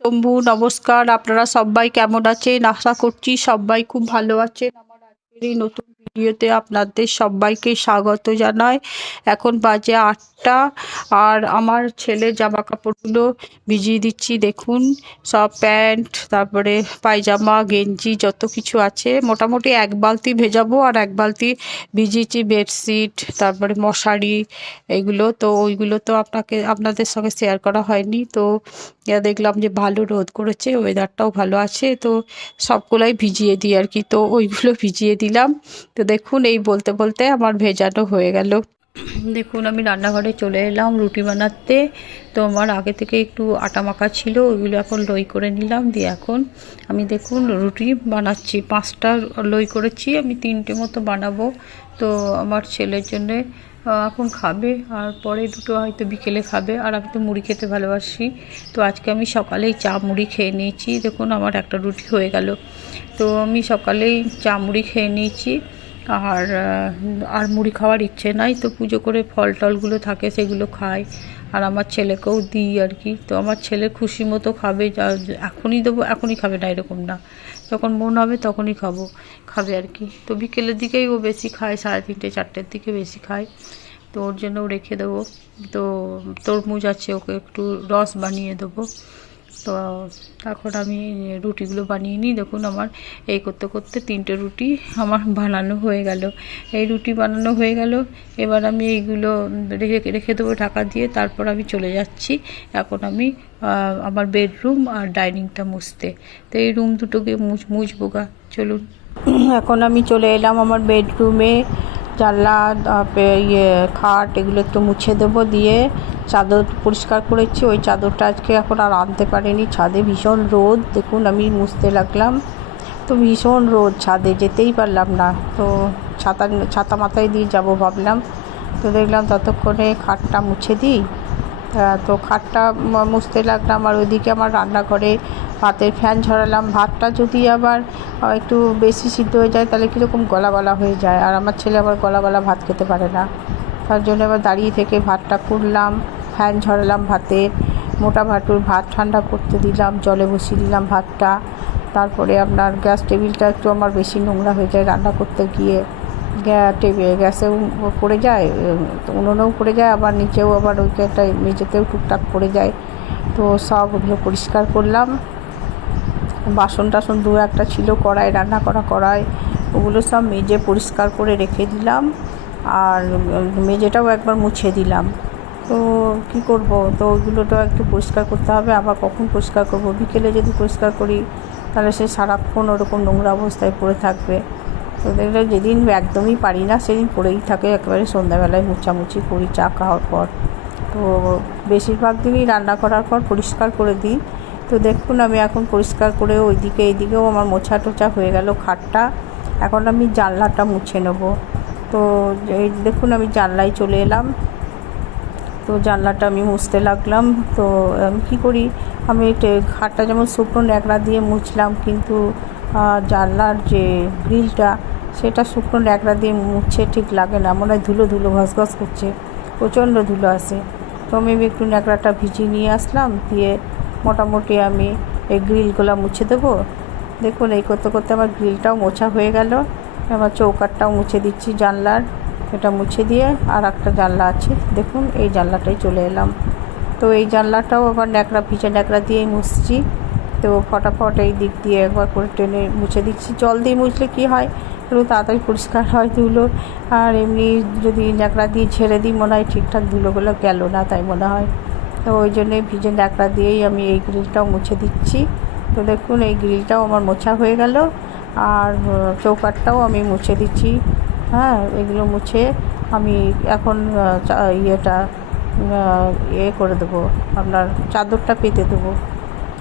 শম্ভু নমস্কার। আপনারা সবাই কেমন আছেন? আশা করছি সবাই খুব ভালো আছেন। আমার এই নতুন ভিডিওতে আপনাদের সবাইকে স্বাগত জানাই। এখন বাজে আটটা আর আমার ছেলের জামা কাপড়গুলো ভিজিয়ে দিচ্ছি, দেখুন। সব প্যান্ট, তারপরে পায়জামা, গেঞ্জি, যত কিছু আছে। মোটামুটি এক বালতি ভেজাবো আর এক বালতি ভিজিয়েছি, বেডশিট, তারপরে মশারি, এগুলো। তো ওইগুলো তো আপনাকে, আপনাদের সঙ্গে শেয়ার করা হয়নি। তো ইয়া দেখলাম যে ভালো রোদ করেছে ওয়েদারটাও ভালো আছে। তো সবগুলাই ভিজিয়ে দিই আর কি। তো ওইগুলো ভিজিয়ে দিলাম। তো দেখুন, এই বলতে বলতে আমার ভেজানো হয়ে গেল। দেখুন, আমি রান্নাঘরে চলে এলাম রুটি বানাতে। তো আমার আগে থেকে একটু আটা মাখা ছিল, ওইগুলো এখন লই করে নিলাম। দিয়ে এখন আমি দেখুন, রুটি বানাচ্ছি। পাঁচটা লই করেছি, আমি তিনটে মতো বানাবো। তো আমার ছেলের জন্যে এখন খাবে। আর পরে দুটো হয়তো বিকেলে খাবে। আর আমি তো মুড়ি খেতে ভালোবাসি। তো আজকে আমি সকালেই চা মুড়ি খেয়ে নিয়েছি। দেখুন, আমার একটা রুটি হয়ে গেল। তো আমি সকালেই চা মুড়ি খেয়ে নিয়েছি। আর আর মুড়ি খাওয়ার ইচ্ছে নাই, তো পুজো করে ফল টলগুলো থাকে সেগুলো খাই। আর আমার ছেলেকেও দিই আর কি। তো আমার ছেলে খুশি মতো খাবে এখনই দেবো, এখনই খাবে না, এরকম না। যখন মন হবে তখনই খাব, খাবে আর কি। তো বিকেলের দিকেই ও বেশি খায়, সাড়ে তিনটে, চারটের দিকে বেশি খায়। তো ওর জন্যও রেখে দেবো। তো তরমুজ আছে, ওকে একটু রস বানিয়ে দেবো। তো এখন আমি রুটিগুলো বানিয়ে নিই। দেখুন আমার এই করতে করতে তিনটে রুটি আমার বানানো হয়ে গেল। এই রুটি বানানো হয়ে গেল। এবার আমি এইগুলো রেখে রেখে দেবো ঢাকা দিয়ে। তারপর আমি চলে যাচ্ছি। এখন আমি আমার বেডরুম আর ডাইনিংটা মুছতে। তো এই রুম দুটোকে মুছ, মুছবো গা। চলুন। এখন আমি চলে এলাম আমার বেডরুমে। জানলা ইয়ে খাট এগুলো একটু মুছে দেবো দিয়ে চাদর পরিষ্কার করেছি। ওই চাদরটা আজকে এখন আর আনতে পারিনি। ছাদে ভীষণ রোদ, দেখুন আমি মুছতে লাগলাম। তো ভীষণ রোদ, ছাদে যেতেই পারলাম না। তো ছাতা ছাতা মাথায় দিয়ে যাব ভাবলাম। তো দেখলাম ততক্ষণে খাটটা মুছে দিই। তা- খাটটা মুছতে লাগলাম। আর ওইদিকে আমার রান্নাঘরে ভাতের ফ্যান ঝরালাম। ভাতটা যদি আবার একটু বেশি সিদ্ধ হয়ে যায়, তাহলে কীরকম গলা গলা হয়ে যায়। আর আমার ছেলে আবার গলা গলা ভাত খেতে পারে না। তার জন্য আবার দাঁড়িয়ে থেকে ভাতটা করলাম, ফ্যান ঝরালাম ভাতে, মোটা ভাটুর ভাত ঠান্ডা করতে দিলাম, জলে বসিয়ে দিলাম ভাতটা। তারপরে আপনার গ্যাস টেবিলটা একটু আমার বেশি নোংরা হয়ে যায় রান্না করতে গিয়ে। গ্যাসেও পড়ে যায়, উনুনেও পড়ে যায়, আবার নিচেও, আবার ওইটা মেঝেতেও টুকটাক পড়ে যায়। তো সব ওগুলো পরিষ্কার করলাম। বাসন টাসন দু একটা ছিল, কড়াই, রান্না করা কড়াই, ওগুলো সব মেজে পরিষ্কার করে রেখে দিলাম আর মেজেটাও একবার মুছে দিলাম। তো কি করব? তো ওইগুলো তো একটু পরিষ্কার করতে হবে, আবার কখন পরিষ্কার করব? বিকেলে যদি পরিষ্কার করি, তাহলে সে সারাক্ষণ ওরকম নোংরা অবস্থায় পড়ে থাকবে। তো দেখলে যেদিন একদমই পারি না, সেদিন পড়েই থাকে, একেবারে সন্ধ্যাবেলায় মুছামুছি করি, চা খাওয়ার পর। তো বেশিরভাগ দিনই রান্না করার পর পরিষ্কার করে দিই। তো দেখুন, আমি এখন পরিষ্কার করে ওইদিকে এইদিকেও আমার মোছা টোছা হয়ে গেল খাটটা। এখন আমি জানলাটা মুছে নেব। তো এই দেখুন, আমি জানলায় চলে এলাম। তো জানলাটা আমি মুছতে লাগলাম। তো আমি কী করি, আমি খাটটা যেমন শুকনো ন্যাকড়া দিয়ে মুছলাম, কিন্তু জানলার যে গ্রিলটা, সেটা শুকনো ন্যাকড়া দিয়ে মুছে ঠিক লাগে না। মনে হয় ধুলো ধুলো ঘস ঘস করছে। প্রচণ্ড ধুলো আসে। তো আমি একটু ন্যাকড়াটা ভিজিয়ে নিয়ে আসলাম, দিয়ে মোটামুটি আমি এই গ্রিলগুলো মুছে দেবো। দেখুন, এই করতে করতে আমার গ্রিলটাও মোছা হয়ে গেল। আমার চৌকাটটাও মুছে দিচ্ছি জানলার। এটা মুছে দিয়ে আর একটা জানলা আছে। দেখুন, এই জানলাটাই চলে এলাম। তো এই জানলাটাও আবার ন্যাকড়া, ভিজে ন্যাকড়া দিয়েই মুছছি। তো ফটাফট এই দিক দিয়ে একবার করে টেনে মুছে দিচ্ছি। জল দিয়ে মুছলে কী হয়? একটু তাড়াতাড়ি পরিষ্কার হয় ধুলো। আর এমনি যদি ন্যাকড়া দিয়ে ছেড়ে দিই, মনে হয় ঠিকঠাক ধুলোগুলো গেল না, তাই মনে হয়। তো ওই জন্যই ভিজে ন্যাকড়া দিয়েই আমি এই গ্রিলটাও মুছে দিচ্ছি। তো দেখুন এই গ্রিলটাও আমার মোছা হয়ে গেল। আর আহ, চৌকাঠটাও আমি মুছে দিচ্ছি। হ্যাঁ এগুলো মুছে আমি এখন ইয়েটা ইয়ে করে দেবো। আপনার চাদরটা পেতে দেবো।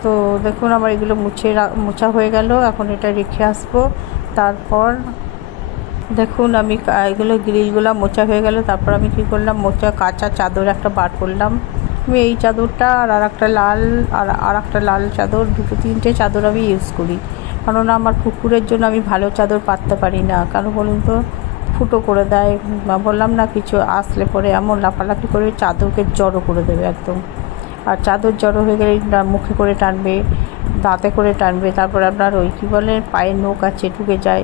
তো দেখুন আমার এগুলো মুছে মোছা হয়ে গেল। এখন এটা রেখে আসব। তারপর দেখুন আমি এগুলো গ্রিলগুলো মোছা হয়ে গেল। তারপর আমি কী করলাম মোচা কাঁচা চাদর একটা বার করলাম। আমি এই চাদরটা আর আর একটা লাল, আর আর একটা লাল চাদর, দুটো তিনটে চাদর আমি ইউজ করি। কেননা আমার কুকুরের জন্য আমি ভালো চাদর পাততে পারি না। কারণ বলুন তো, ফুটো করে দেয় বললাম না, কিছু আসলে পরে এমন লাফালাফি করে চাদরকে জড়ো করে দেবে একদম। আর চাদর জড়ো হয়ে গেলে মুখে করে টানবে, দাঁতে করে টানবে, তারপর আপনার ওই কী বলে, পায়ের নখ আছে ঢুকে যায়।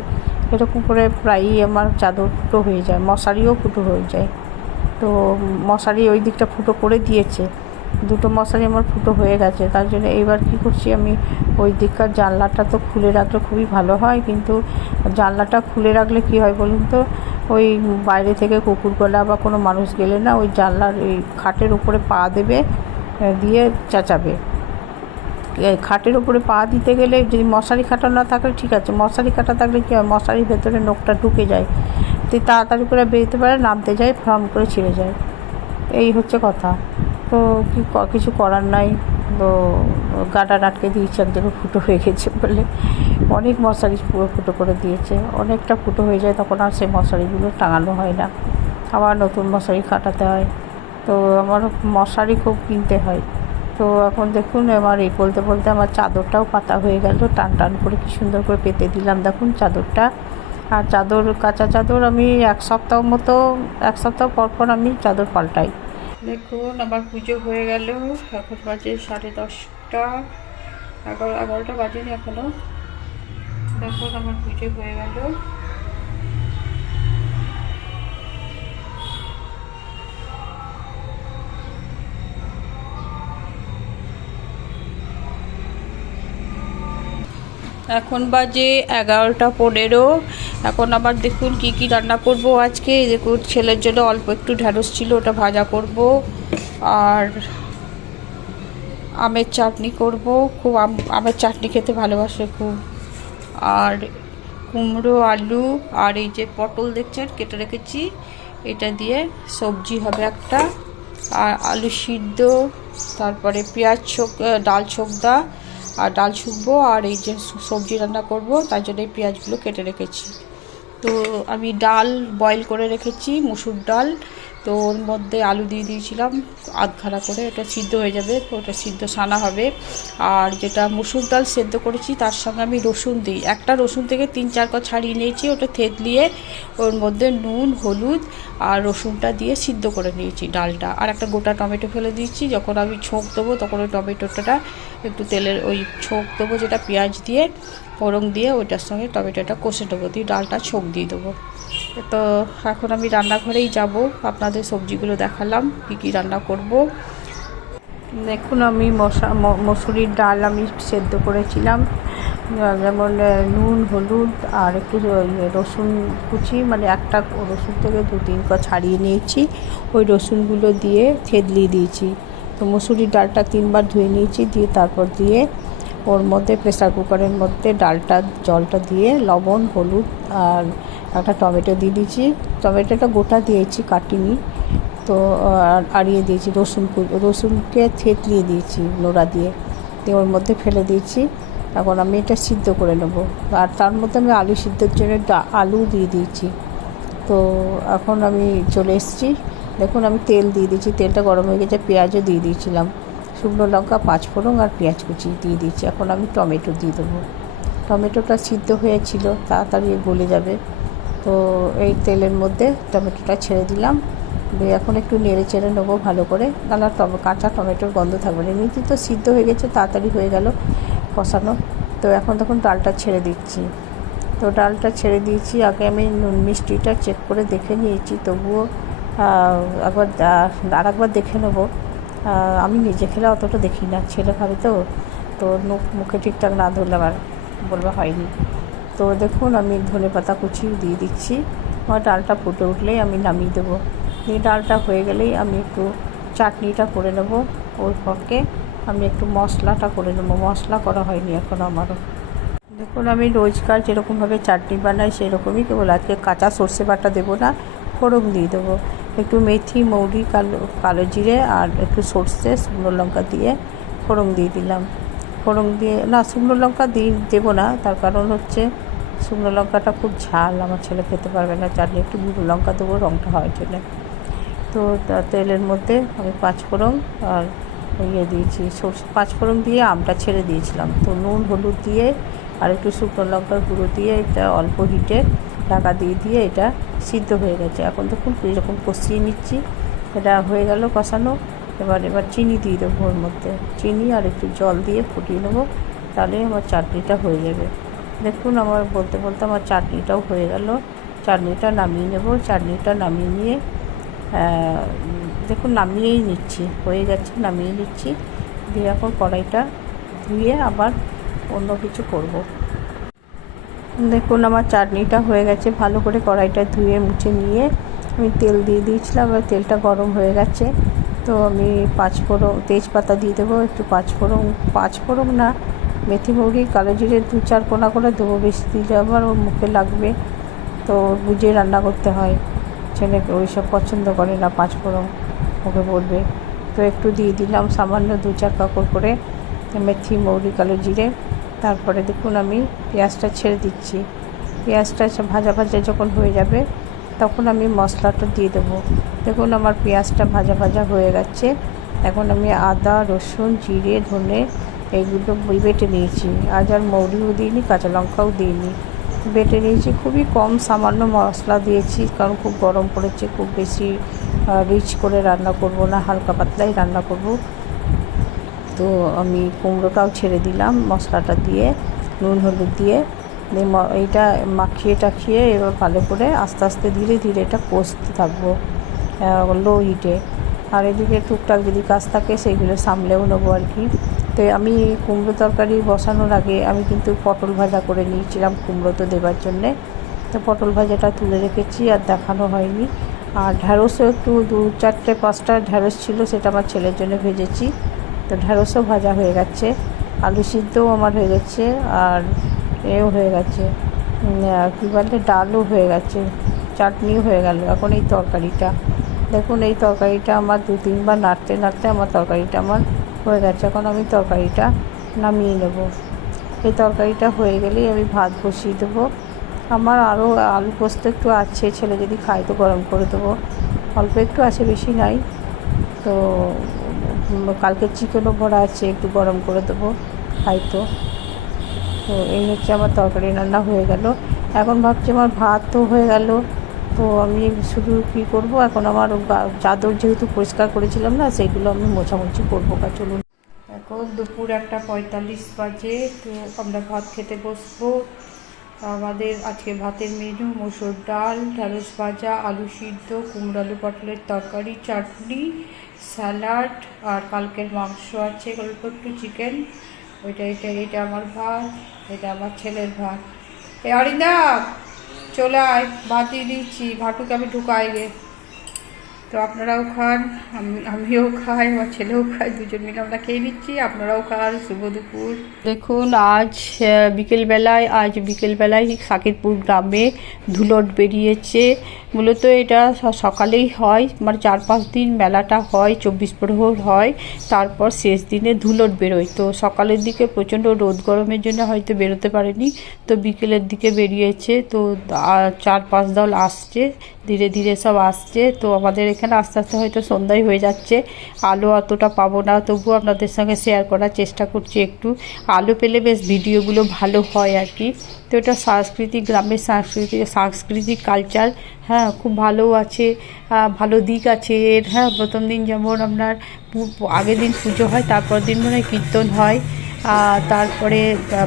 এরকম করে প্রায়ই আমার চাদর ফুটো হয়ে যায়, মশারিও ফুটো হয়ে যায়। তো মশারি ওই দিকটা ফুটো করে দিয়েছে। দুটো মশারি আমার ফুটো হয়ে গেছে। তার জন্য এবার কী করছি আমি, ওই দিককার জানলাটা তো খুলে রাখলে খুবই ভালো হয়, কিন্তু জানলাটা খুলে রাখলে কী হয় বলুন তো, ওই বাইরে থেকে কুকুর গলা বা কোনো মানুষ গেলে না ওই জানলার ওই খাটের উপরে পা দেবে দিয়ে চেঁচাবে। খাটের উপরে পা দিতে গেলে যদি মশারি খাটা না থাকলে ঠিক আছে, মশারি কাটা থাকলে কী হয়, মশারির ভেতরে নোকটা ঢুকে যায়। তো তাড়াতাড়ি করে বেরোতে পারে, নামতে যায়, ফ্রাম করে ছিঁড়ে যায়। এই হচ্ছে কথা। তো কি কিছু করার নাই। তো গাডার আটকে দিয়েছে একদিকে ফুটো হয়ে গেছে বলে। অনেক মশারি পুরো ফুটো করে দিয়েছে। অনেকটা ফুটো হয়ে যায়, তখন আর সেই মশারিগুলো টাঙানো হয় না। আবার নতুন মশারি কাটাতে হয়। তো আমার মশারি খুব কিনতে হয়। তো এখন দেখুন, আমার এই বলতে বলতে আমার চাদরটাও পাতা হয়ে গেল। টান টান করে কি সুন্দর করে পেতে দিলাম। দেখুন, চাদরটা আর চাদর, কাঁচা চাদর আমি এক সপ্তাহ মতো, এক সপ্তাহ পরপর পর আমি চাদর পাল্টাই। দেখুন আমার পুজো হয়ে গেল। এখন বাজে সাড়ে দশটা, এগারো এগারোটা বাজেনি এখনও দেখুন, আমার পুজো হয়ে গেল। এখন বাজে এগারোটা পনেরো। এখন আবার দেখুন কি কি রান্না করব আজকে। দেখুন, ছেলের জন্য অল্প একটু ঢ্যাঁড়স ছিল, ওটা ভাজা করব। আর আমের চাটনি করব। খুব আম, আমের চাটনি খেতে ভালোবাসে খুব। আর কুমড়ো, আলু, আর এই যে পটল দেখছেন, কেটে রেখেছি। এটা দিয়ে সবজি হবে একটা। আর আলু সিদ্ধ, তারপরে পেঁয়াজ ছোক, ডাল ছোকদা আর ডাল শুকবো আর এই যে সবজি রান্না করব, তার জন্য এই পেঁয়াজগুলো কেটে রেখেছি। তো আমি ডাল বয়েল করে রেখেছি, মুসুর ডাল তো ওর মধ্যে আলু দিয়ে দিয়েছিলাম আধখানা করে, ওটা সিদ্ধ হয়ে যাবে, তো ওটা সিদ্ধ সানা হবে। আর যেটা মুসুর ডাল সেদ্ধ করেছি, তার সঙ্গে আমি রসুন দিই। একটা রসুন থেকে তিন চার ক ছাড়িয়ে নিয়েছি, ওটা থেতলিয়ে ওর মধ্যে নুন, হলুদ আর রসুনটা দিয়ে সিদ্ধ করে নিয়েছি ডালটা। আর একটা গোটা টমেটো ফেলে দিয়েছি, যখন আমি ছোঁক দেবো তখন ওই টমেটোটা একটু তেলের ওই ছোঁক দেবো, যেটা পেঁয়াজ দিয়ে, ফোড়ন দিয়ে ওইটার সঙ্গে টমেটোটা কষে দেবো দিয়ে ডালটা ছোঁক দিয়ে দেবো। তো এখন আমি রান্নাঘরেই যাব। আপনাদের সবজিগুলো দেখালাম, কী কী রান্না করব। দেখুন, আমি মশা মসুরির ডাল আমি সেদ্ধ করেছিলাম। যেমন নুন, হলুদ আর একটু ইয়ে রসুন কুচি মানে একটা রসুন থেকে দু তিন ক ছাড়িয়ে নিয়েছি। ওই রসুনগুলো দিয়ে থেদলিয়ে দিয়েছি। তো মসুরির ডালটা তিনবার ধুয়ে নিয়েছি, দিয়ে তারপর দিয়ে ওর মধ্যে প্রেসার কুকারের মধ্যে ডালটা, জলটা দিয়ে লবণ, হলুদ আর একটা টমেটো দিয়ে দিয়েছি। টমেটোটা গোটা দিয়েছি কাটিনি, তো আড়িয়ে দিয়েছি রসুন রসুনকে থেতলিয়ে দিয়েছি নোড়া দিয়ে। দিয়ে ওর মধ্যে ফেলে দিয়েছি। এখন আমি এটা সিদ্ধ করে নেব। আর তার মধ্যে আমি আলু সিদ্ধর জন্য আলু দিয়ে দিয়েছি। তো এখন আমি চলে এসেছি। দেখুন আমি তেল দিয়ে দিয়েছি, তেলটা গরম হয়ে গেছে, পেঁয়াজও দিয়ে দিয়েছিলাম। শুকনো লঙ্কা, পাঁচ পাঁচফোড়ন আর পেঁয়াজ কুচি দিয়ে দিচ্ছি। এখন আমি টমেটো দিয়ে দেবো। টমেটোটা সিদ্ধ হয়েছিল, তাড়াতাড়ি গলে যাবে। তো এই তেলের মধ্যে টমেটোটা ছেড়ে দিলাম। দিয়ে এখন একটু নেড়ে চেড়ে নেব ভালো করে। আর টমে, কাঁচা টমেটোর গন্ধ থাকবে না। এমনিতে তো সিদ্ধ হয়ে গেছে, তাড়াতাড়ি হয়ে গেল কষানো। তো এখন তখন ডালটা ছেড়ে দিচ্ছি। তো ডালটা ছেড়ে দিয়েছি। আগে আমি নুন মিষ্টিটা চেক করে দেখে নিয়েছি। তবুও একবার আর একবার দেখে নেব। আমি নিজে খেলে অতটা দেখি না। ছেলে খাবে তো তো মুখ মুখে ঠিকঠাক না ধরলে আমার বলবে হয়নি। তো দেখুন, আমি ধনে পাতা কুচি দিয়ে দিচ্ছি। আমার ডালটা ফুটে উঠলেই আমি নামিয়ে দেবো। এই ডালটা হয়ে গেলেই আমি একটু চাটনিটা করে নেব। ওই পক্ষে আমি একটু মশলাটা করে নেব। মশলা করা হয়নি এখন আমারও। দেখুন, আমি রোজকার যেরকমভাবে চাটনি বানাই সেরকমই কেবল আজকে কাঁচা সর্ষে বাটা দেবো না, ফোড়ন দিয়ে দেবো। একটু মেথি, মৌরি, কালো কালো জিরে আর একটু সর্ষে, শুকনো লঙ্কা দিয়ে ফোড়ন দিয়ে দিলাম। ফোড়ন দিয়ে, না, শুকনো লঙ্কা দিই দেবো না, তার কারণ হচ্ছে শুকনো লঙ্কাটা খুব ঝাল, আমার ছেলে খেতে পারবে না চাটনি একটু গুঁড়ো লঙ্কা দেবো রঙটা হওয়ার জন্য। তো তেলের মধ্যে আমি পাঁচ পাঁচফোড়ন আর ইয়ে দিয়েছি, সর্ষে পাঁচফোড়ন দিয়ে আমটা ছেড়ে দিয়েছিলাম। তো নুন, হলুদ দিয়ে আর একটু শুকনো লঙ্কার গুঁড়ো দিয়ে এটা অল্প হিটে ঢাকা দিয়ে দিয়ে এটা সিদ্ধ হয়ে গেছে। এখন দেখুন এরকম কষিয়ে নিচ্ছি। এটা হয়ে গেল কষানো। এবার এবার চিনি দিয়ে দেবো ওর মধ্যে। চিনি আর একটু জল দিয়ে ফুটিয়ে নেব। তাহলে আমার চাটনিটা হয়ে যাবে। দেখুন, আমার বলতে বলতে আমার চাটনিটাও হয়ে গেল। চাটনিটা নামিয়ে নেব। চাটনিটা নামিয়ে নিয়ে দেখুন, নামিয়েই নিচ্ছি। হয়ে যাচ্ছে নামিয়ে নিচ্ছি। দিয়ে এখন কড়াইটা ধুয়ে আবার অন্য কিছু করব। দেখুন, আমার চাটনিটা হয়ে গেছে। ভালো করে কড়াইটা ধুয়ে মুছে নিয়ে আমি তেল দিয়ে দিয়েছিলাম। এবার তেলটা গরম হয়ে গেছে। তো আমি পাঁচফোড়ন, তেজপাতা দিয়ে দেবো একটু পাঁচফোড়ন। পাঁচফোড়ন না, মেথি মৌরি কালো জিরে দু চার কোনা করে দেবো বেশি দিলে আবার ওর মুখে লাগবে। তো বুঝে রান্না করতে হয়। ছেলেকে ওইসব পছন্দ করে না, পাঁচফোড়ন ওকে বলবে। তো একটু দিয়ে দিলাম সামান্য দু চার কাপড় করে, মেথি মৌরি কালো জিরে। তারপরে দেখুন আমি পেঁয়াজটা ছেড়ে দিচ্ছি। পেঁয়াজটা ভাজা ভাজা যখন হয়ে যাবে, তখন আমি মশলাটা দিয়ে দেবো। দেখুন আমার পেঁয়াজটা ভাজা ভাজা হয়ে গেছে। এখন আমি আদা, রসুন, জিরে, ধনে এইগুলো বেটে নিয়েছি। আজ আর মৌরিও দিইনি, কাঁচা লঙ্কাও দিইনি। বেটে নিয়েছি। খুবই কম সামান্য মশলা দিয়েছি, কারণ খুব গরম পড়েছে, খুব বেশি রিচ করে রান্না করব না, হালকা পাতলাই রান্না করব। তো আমি কুমড়োটাও ছেড়ে দিলাম, মশলাটা দিয়ে, নুন হলুদ দিয়ে। এইটা মাখিয়ে টাখিয়ে এবার ভালো করে আস্তে আস্তে ধীরে ধীরে এটা কষতে থাকব লো হিটে আর এদিকে টুকটাক যদি কাজ থাকে সেইগুলো সামলেও নেব আর কি। তো আমি কুমড়ো তরকারি বসানোর আগে আমি কিন্তু পটল ভাজা করে নিয়েছিলাম কুমড়ো তো দেবার জন্যে। তো পটল ভাজাটা তুলে রেখেছি আর দেখানো হয়নি। আর ঢ্যাঁড়সও একটু দু চারটে, পাঁচটা ঢ্যাঁড়স ছিল সেটা আমার ছেলের জন্য ভেজেছি। তো ঢ্যাঁড়সও ভাজা হয়ে গেছে, আলু সিদ্ধও আমার হয়ে গেছে আর এও হয়ে গেছে। কী বলে, ডালও হয়ে গেছে, চাটনিও হয়ে গেল এখন এই তরকারিটা। দেখুন, এই তরকারিটা আমার দু তিনবার নাড়তে নাড়তে আমার তরকারিটা আমার হয়ে গেছে, এখন আমি তরকারিটা নামিয়ে নেব। এই তরকারিটা হয়ে গেলেই আমি ভাত বসিয়ে দেবো। আমার আরও আলু পোস্ত একটু আছে, ছেলে যদি খায় তো গরম করে দেবো। অল্প একটু আছে, বেশি নাই। তো কালকে চিকেনও ভরা আছে, একটু গরম করে দেবো হয়তো তো। এই হচ্ছে আমার তরকারি রান্না হয়ে গেল। এখন ভাবছি আমার ভাত তো হয়ে গেল, তো আমি শুধু কী করব? এখন আমার চাদর যেহেতু পরিষ্কার করেছিলাম না, সেগুলো আমি মোছামুছি করব, বা চলুন। এখন দুপুর একটা পঁয়তাল্লিশ বাজে, তো আমরা ভাত খেতে বসবো। আমাদের আজকে ভাতের মেনু, মসুর ডাল ঢ্যাঁড়স ভাজা, আলু সিদ্ধ, কুমড়ো পটলের তরকারি, চাটনি স্যালাড আর কালকের মাংস আছে অল্প একটু চিকেন ওইটা, এটা এটা আমার ভাত, এটা আমার ছেলের ভাত। এ, অরিন্দা, চলে আয়, ভাত দিয়ে দিচ্ছি। ভাটুকে আমি ঢুকাই গে। তো আপনারাও খান, আমি, আমিও খাই, আমার ছেলেও খাই দুজন মিলে আমরা খেয়ে নিচ্ছি। আপনারাও খান, শুভ দুপুর। দেখুন, আজ বিকেলবেলায় আজ বিকেলবেলায় সাকিরপুর গ্রামে ধুলট বেরিয়েছে। মূলত এটা সকালেই হয় মানে চার পাঁচ দিন মেলাটা হয়, চব্বিশ প্রহর হয়, তারপর শেষ দিনে ধুলোট বেরোয়। তো সকালের দিকে প্রচণ্ড রোদ গরমের জন্য হয়তো বেরোতে পারেনি, তো বিকেলের দিকে বেরিয়েছে, তো চার পাঁচ দল আসছে, ধীরে ধীরে সব আসছে, তো আমাদের এখানে আস্তে আস্তে হয়তো সন্ধ্যায় হয়ে যাচ্ছে। আলো অতটা পাবো না, তবুও আপনাদের সঙ্গে শেয়ার করার চেষ্টা করছি একটু। আলো পেলে বেশ ভিডিওগুলো ভালো হয় আর কি। তো এটা সাংস্কৃতিক গ্রামের সাংস্কৃতিক সাংস্কৃতিক কালচার হ্যাঁ খুব ভালো আছে ভালো দিক আছে এর। হ্যাঁ প্রথম দিন যেমন আপনার আগের দিন পুজো হয় তারপর দিন মনে কীর্তন হয় তারপরে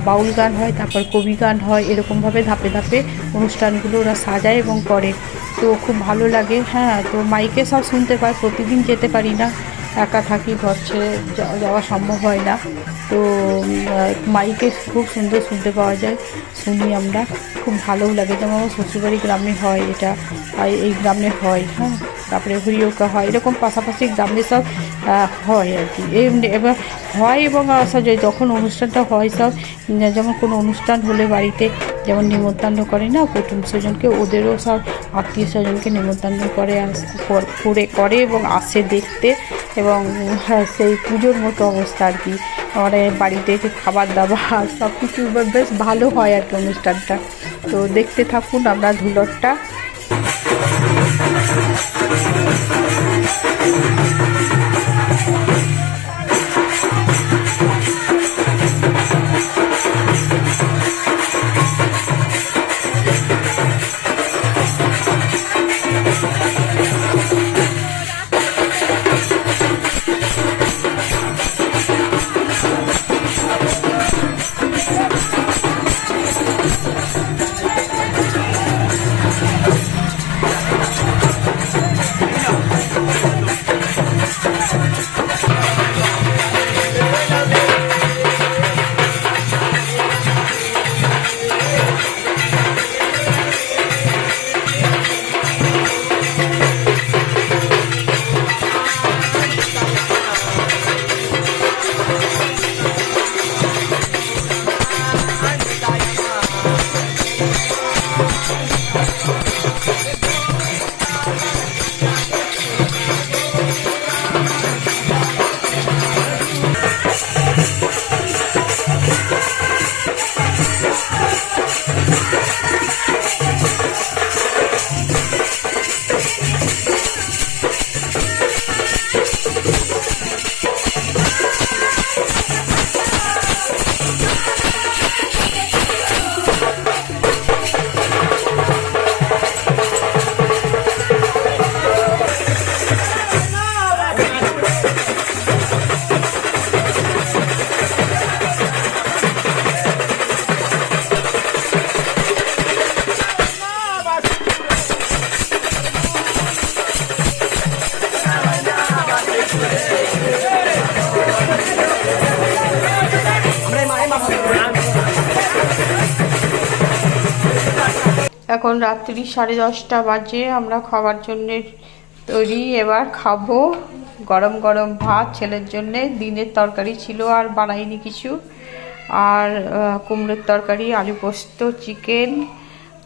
বাউল গান হয়, তারপর কবি গান হয় এরকমভাবে ধাপে ধাপে অনুষ্ঠানগুলো ওরা সাজায় এবং করে। তো খুব ভালো লাগে হ্যাঁ তো মাইকে সব শুনতে পায়, প্রতিদিন যেতে পারি না। একা থাকি ঘর ছেড়ে যাওয়া সম্ভব হয় না। তো মাইকে খুব সুন্দর শুনতে পাওয়া যায় শুনি আমরা। খুব ভালোও লাগে যেমন আমার শ্বশুরবাড়ি গ্রামে হয় এটা এই গ্রামে হয় হ্যাঁ। তারপরে হরিওকা হয় এরকম পাশাপাশি গ্রামে সব হয় আর কি। এবার হয় এবং আহ, সব যে- যখন অনুষ্ঠানটা হয় সব যেমন কোনো অনুষ্ঠান হলে বাড়িতে যেমন নিমন্ত্রণ করে না কুটুম স্বজনকে ওদেরও সব আত্মীয় স্বজনকে নিমন্ত্রণ করে আস- করে করে এবং আসে দেখতে। এবং হ্যাঁ, সেই পুজোর মতো অবস্থা আর কি আমাদের বাড়িতে খাবার দাবার সব কিছু বেশ ভালো হয় আর কি অনুষ্ঠানটা তো দেখতে থাকুন আমরা ধুলরটা Thank you. এখন রাত্রি সাড়ে দশটা বাজে, আমরা খাবার জন্য তৈরি। এবার খাব গরম গরম ভাত, ছেলের জন্যে দিনের তরকারি ছিল আর বানাইনি কিছু। আর কুমড়োর তরকারি, আলু পোস্ত, চিকেন,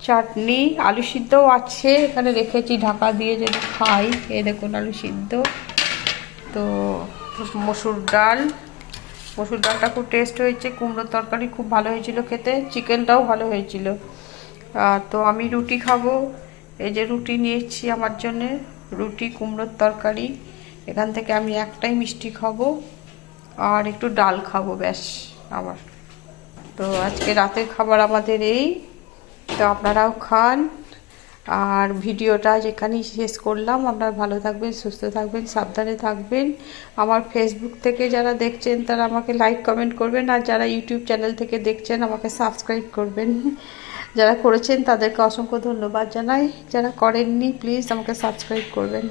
চাটনি, আলু সিদ্ধও আছে, এখানে রেখেছি, ঢাকা দিয়ে যদি খাই। এ দেখুন আলু সিদ্ধ। তো, মসুর ডাল। মসুর ডালটা খুব টেস্ট হয়েছে, কুমড়োর তরকারি খুব ভালো হয়েছিল খেতে, চিকেনটাও ভালো হয়েছিল। তো আমি রুটি খাব। এই যে রুটি নিয়েছি আমার জন্যে, রুটি, কুমড়োর তরকারি। এখান থেকে আমি একটাই মিষ্টি খাব আর একটু ডাল খাব, ব্যাস আমার। তো আজকে রাতের খাবার আমাদের এই। তো আপনারাও খান। আর ভিডিওটা যেখানেই শেষ করলাম, আপনারা ভালো থাকবেন, সুস্থ থাকবেন, সাবধানে থাকবেন। আমার ফেসবুক থেকে যারা দেখছেন, তারা আমাকে লাইক কমেন্ট করবেন। আর যারা ইউটিউব চ্যানেল থেকে দেখছেন, আমাকে সাবস্ক্রাইব করবেন। যারা করেছেন তাদেরকে অসংখ্য ধন্যবাদ জানাই। যারা করেননি প্লিজ আমাকে সাবস্ক্রাইব করবেন।